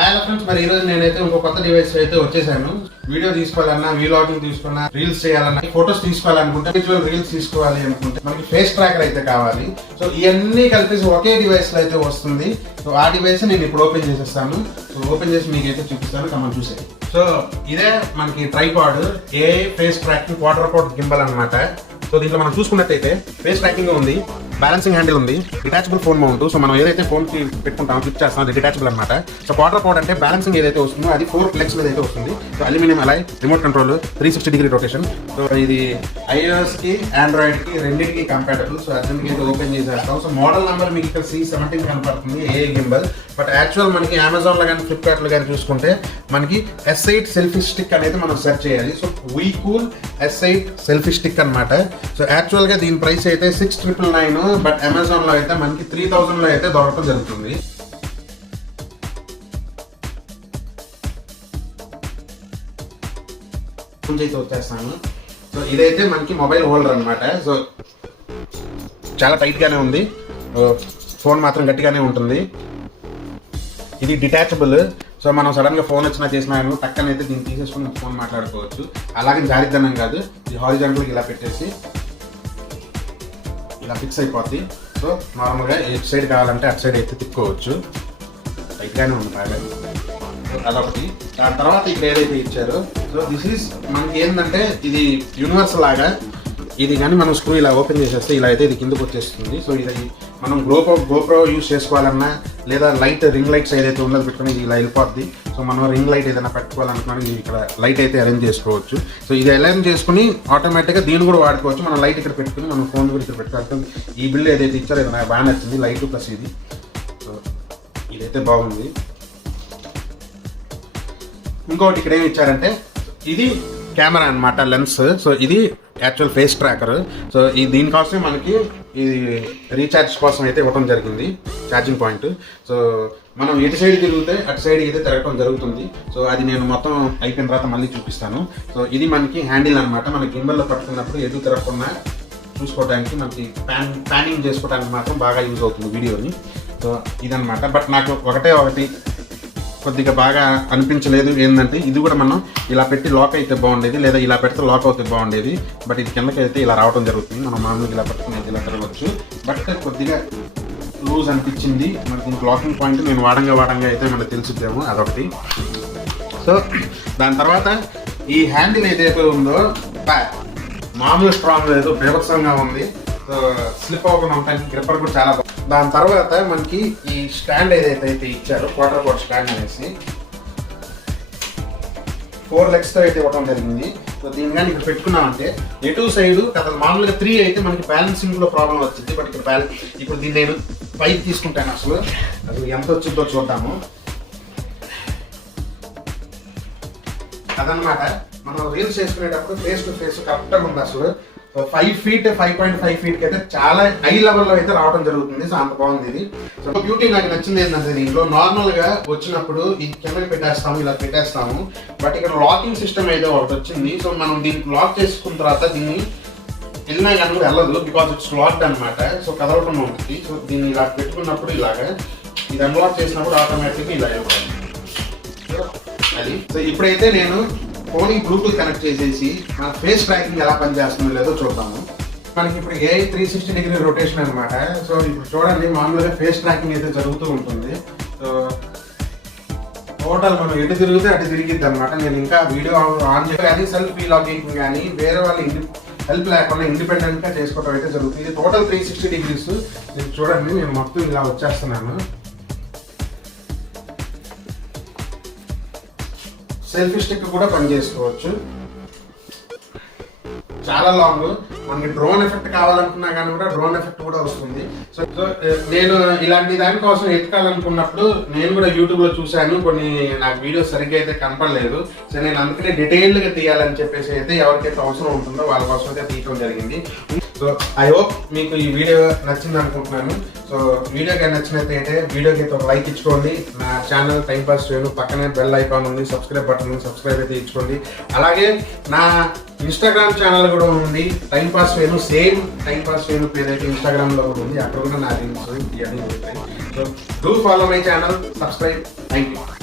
Hi friends, మరి ఈరోజు నేనైతే ఇంకో కొత్త డివైస్ అయితే వచ్చేసాను. వీడియో తీసుకోవాలన్నా, వీలాగింగ్ తీసుకున్నా, రీల్స్ చేయాలన్నా, ఫొటోస్ తీసుకోవాలనుకుంటే, విజువల్ రీల్స్ తీసుకోవాలి అనుకుంటే మనకి ఫేస్ ట్రాకర్ అయితే కావాలి. సో ఇవన్నీ కలిపేసి ఒకే డివైస్ లో అయితే వస్తుంది. సో ఆ డివైస్ నేను ఇప్పుడు ఓపెన్ చేసేస్తాను. సో ఓపెన్ చేసి మీకు అయితే చూపిస్తాను, కమన్ చూసేది. సో ఇదే మనకి tripod a face tracking quarter code gimbal అనమాట. సో దీంట్లో మనం చూసుకున్నట్టయితే ఫేస్ ట్రాకింగ్ ఉంది, బ్యాలెన్సింగ్ హ్యాండిల్ ఉంది, డిటాచబుల్ ఫోన్ మౌంట్. సో మనం ఏదైతే ఫోన్ కి పెట్టుకుంటామో క్లిక్ చేస్తాం అది డిటాచబుల్ అనమాట. సో క్వార్టర్ కోడ్ అంటే బ్యాలెన్సింగ్ ఏదైతే వస్తుందో అది 4 ప్లెక్స్ మీద అయితే వస్తుంది. So aluminium Alai, remote control, 360 degree rotation. So ఇది iOS కి ఆండ్రాయిడ్ కి రెండింటికి కంపాటబుల్. సో అతనికి అయితే ఓపెన్ చేసేస్తాం. సో మోడల్ నెంబర్ మీకు ఇక్కడ C17 కనపడుతుంది, ఏ గింబల్. బట్ యాక్చువల్ మనకి అమెజాన్ లో కానీ ఫ్లిప్కార్ట్ లో కానీ చూసుకుంటే మనకి S8 సెల్ఫీ స్టిక్ అనేది మనం సెర్చ్ చేయాలి. సో వీకూల్ S8 సెల్ఫీ స్టిక్ అనమాట. సో యాక్చువల్ గా దీని ప్రైస్ అయితే 6,999. బట్ అమెజాన్ లో అయితే మనకి 3,000 లో అయితే దొరకడం జరుగుతుంది. అయితే వచ్చేస్తాను. సో ఇదైతే మనకి మొబైల్ హోల్డర్ అనమాట. సో చాలా టైట్ గానే ఉంది, ఫోన్ మాత్రం గట్టిగానే ఉంటుంది. ఇది డిటాచబుల్. సో మనం సడన్ గా ఫోన్ వచ్చినా చేసినా టక్కనైతే దీన్ని తీసేసుకుని ఫోన్ మాట్లాడుకోవచ్చు. అలాగే జారిద్దనం కాదు, ఇది హారిజాంటల్ ఇలా పెట్టేసి ఇలా ఫిక్స్ అయిపోద్ది. సో నార్మల్గా ఎటు సైడ్ కావాలంటే అటు సైడ్ అయితే తిప్పుకోవచ్చు. టైట్గానే ఉంది బాగా. అదొకటి. దాని తర్వాత ఇక్కడ ఏదైతే ఇచ్చారో, సో దిస్ ఈజ్ మనకి ఏంటంటే ఇది యూనివర్సల్ లాగా. ఇది కానీ మనం స్క్రూ ఇలా ఓపెన్ చేసేస్తే ఇలా అయితే ఇది కిందకు వచ్చేస్తుంది. సో ఇది మనం గోప్రో యూజ్ చేసుకోవాలన్నా, లేదా లైట్ రింగ్ లైట్స్ ఏదైతే ఉన్నది పెట్టుకుని ఇది ఇలా వెళ్ళిపోద్ది. సో మనం రింగ్ లైట్ ఏదైనా పెట్టుకోవాలనుకున్నాను, ఇది ఇక్కడ లైట్ అయితే అరేంజ్ చేసుకోవచ్చు. సో ఇది అరేంజ్ చేసుకుని ఆటోమేటిక్గా దీన్ని కూడా వాడుకోవచ్చు. మనం లైట్ ఇక్కడ పెట్టుకుని మనం ఫోన్ కూడా ఇక్కడ పెట్టుకోవాలి. ఈ బిల్ ఏదైతే ఇచ్చారో ఇది నాకు బాగా నచ్చింది, లైట్ ప్లస్ ఇది. సో ఇదైతే బాగుంది. ఇంకొకటి ఇక్కడ ఏమి ఇచ్చారంటే ఇది కెమెరా అనమాట, లెన్స్. సో ఇది యాక్చువల్ ఫేస్ ట్రాకర్. సో ఈ దీనికోసమే మనకి ఇది రీఛార్జ్ కోసం అయితే ఇవ్వడం జరిగింది, ఛార్జింగ్ పాయింట్. సో మనం ఎటు సైడ్ తిరిగితే అటు సైడ్ అయితే తిరగటం జరుగుతుంది. సో అది నేను మొత్తం అయిపోయిన తర్వాత మళ్ళీ చూపిస్తాను. సో ఇది మనకి హ్యాండిల్ అనమాట. మన గింబల్లో పట్టుకున్నప్పుడు ఎటు తిరగకుండా చూసుకోవడానికి, మనకి ప్యానింగ్ చేసుకోవడానికి మాత్రం బాగా యూజ్ అవుతుంది వీడియోని. సో ఇదనమాట. బట్ నాకు ఒకటి కొద్దిగా బాగా అనిపించలేదు ఏంటంటే, ఇది కూడా మనం ఇలా పెట్టి లాక్ అయితే బాగుండేది, లేదా ఇలా పెడితే లాక్ అవుతే బాగుండేది. బట్ ఇది కిందకి అయితే ఇలా రావడం జరుగుతుంది. మనం మామూలుగా ఇలా పట్టుకుని అయితే ఇలా తిరగవచ్చు. బట్ కొద్దిగా లూజ్ అనిపించింది. మరి దీనికి లాకింగ్ పాయింట్ నేను వాడంగా అయితే మనకు తెలిసిద్దాము, అదొకటి. సో దాని తర్వాత ఈ హ్యాండిల్ ఏదైతే ఉందో మామూలు స్ట్రాంగ్ లేదు, బీభత్సంగా ఉంది. సో స్లిప్ అవ్వకుండా ఉంటానికి గ్రిప్పర్ కూడా చాలా బాగుంది. దాని తర్వాత మనకి ఈ స్టాండ్ ఏదైతే ఇచ్చారో, క్వార్టర్ కోడ్ స్టాండ్ అనేసి 4 లెగ్స్ తో అయితే ఇవ్వడం జరిగింది. సో దీని కానీ ఇక్కడ పెట్టుకున్నామంటే ఎటు సైడ్ కదా, మామూలుగా 3 అయితే మనకి బ్యాలెన్సింగ్ లో ప్రాబ్లం వచ్చింది. బట్ ఇక్కడ ఇప్పుడు దీన్ని నేను పైకి తీసుకుంటాను. అసలు ఎంత వచ్చిందో చూద్దాము. అదనమాట, మనం రీల్స్ చేసుకునేటప్పుడు ఫేస్ టు ఫేస్ కరెక్ట్గా ఉంది అసలు. సో 5 ఫీట్ 5.5 ఫీట్కి అయితే చాలా హై లెవెల్లో అయితే రావడం జరుగుతుంది. సో అంత బాగుంది ఇది. సో బ్యూటీ నాకు నచ్చింది ఏంటంటే, దీంట్లో నార్మల్గా వచ్చినప్పుడు ఇది కిందకి పెట్టేస్తాము, ఇలా పెట్టేస్తాము. బట్ ఇక్కడ లాకింగ్ సిస్టమ్ ఏదో ఒకటి వచ్చింది. సో మనం దీనికి లాక్ చేసుకున్న తర్వాత దీన్ని వెళ్ళినా కానీ వెళ్ళదు, బికాజ్ ఇట్స్ లాక్డ్ అనమాట. సో కదలకుండా ఉంటుంది. సో దీన్ని ఇలా పెట్టుకున్నప్పుడు ఇలాగా ఇది అన్లాక్ చేసినప్పుడు ఆటోమేటిక్గా ఇలా అయిపోతుంది. అది. సో ఇప్పుడైతే నేను ఫోన్ బ్లూటూత్ కనెక్ట్ చేసేసి మన ఫేస్ ట్రాకింగ్ ఎలా పనిచేస్తుందో లేదో చూద్దాము. మనకి ఇప్పుడు ఏ 360 డిగ్రీ రొటేషన్ అనమాట. సో ఇప్పుడు చూడండి, మామూలుగా ఫేస్ ట్రాకింగ్ అయితే జరుగుతూ ఉంటుంది. సో టోటల్ మనం ఎటు తిరిగితే అటు తిరిగిద్ది అనమాట. నేను ఇంకా వీడియో ఆన్ చేయాలి కానీ సెల్ఫ్ వీలాగింగ్ కానీ వేరే వాళ్ళ హెల్ప్ లేకుండా ఇండిపెండెంట్ గా చేసుకోవడం అయితే జరుగుతుంది. ఇది టోటల్ 360 డిగ్రీస్. మీరు చూడండి, నేను మొత్తం ఇలా వచ్చేస్తున్నాను. సెల్ఫీ స్టిక్ కూడా పనిచేసుకోవచ్చు. చాలా లాంగ్. మనకి డ్రోన్ ఎఫెక్ట్ కావాలనుకున్నా కానీ కూడా డ్రోన్ ఎఫెక్ట్ కూడా వస్తుంది. సో నేను ఇలాంటి దానికోసం ఎత్తుకాలనుకున్నప్పుడు నేను కూడా యూట్యూబ్ లో చూశాను. కొన్ని నాకు వీడియోస్ సరిగ్గా అయితే కనపడలేదు. సో నేను అందుకనే డీటెయిల్డ్ గా తీయాలని చెప్పేసి అయితే ఎవరికైతే అవసరం ఉంటుందో వాళ్ళ కోసం అయితే తీయడం జరిగింది. సో ఐ హోప్ మీకు ఈ వీడియో నచ్చింది అనుకుంటున్నాను. సో వీడియో కానీ నచ్చినట్లయితే వీడియోకి అయితే ఒక లైక్ ఇచ్చుకోండి. నా ఛానల్ టైం పాస్ చేయను, పక్కనే బెల్ ఐకాన్ ఉంది, సబ్స్క్రైబ్ బటన్ ఉంది, సబ్స్క్రైబ్ అయితే ఇచ్చుకోండి. అలాగే నా ఇన్స్టాగ్రామ్ ఛానల్ కూడా ఉంది, time pass Venu, same time pass Venu పేరు అయితే ఇన్స్టాగ్రామ్ లో కూడా ఉంది. అక్కడ కూడా నా రీల్స్ ఇవన్నీ ఉంటాయి. So do follow my channel, subscribe. Thank you.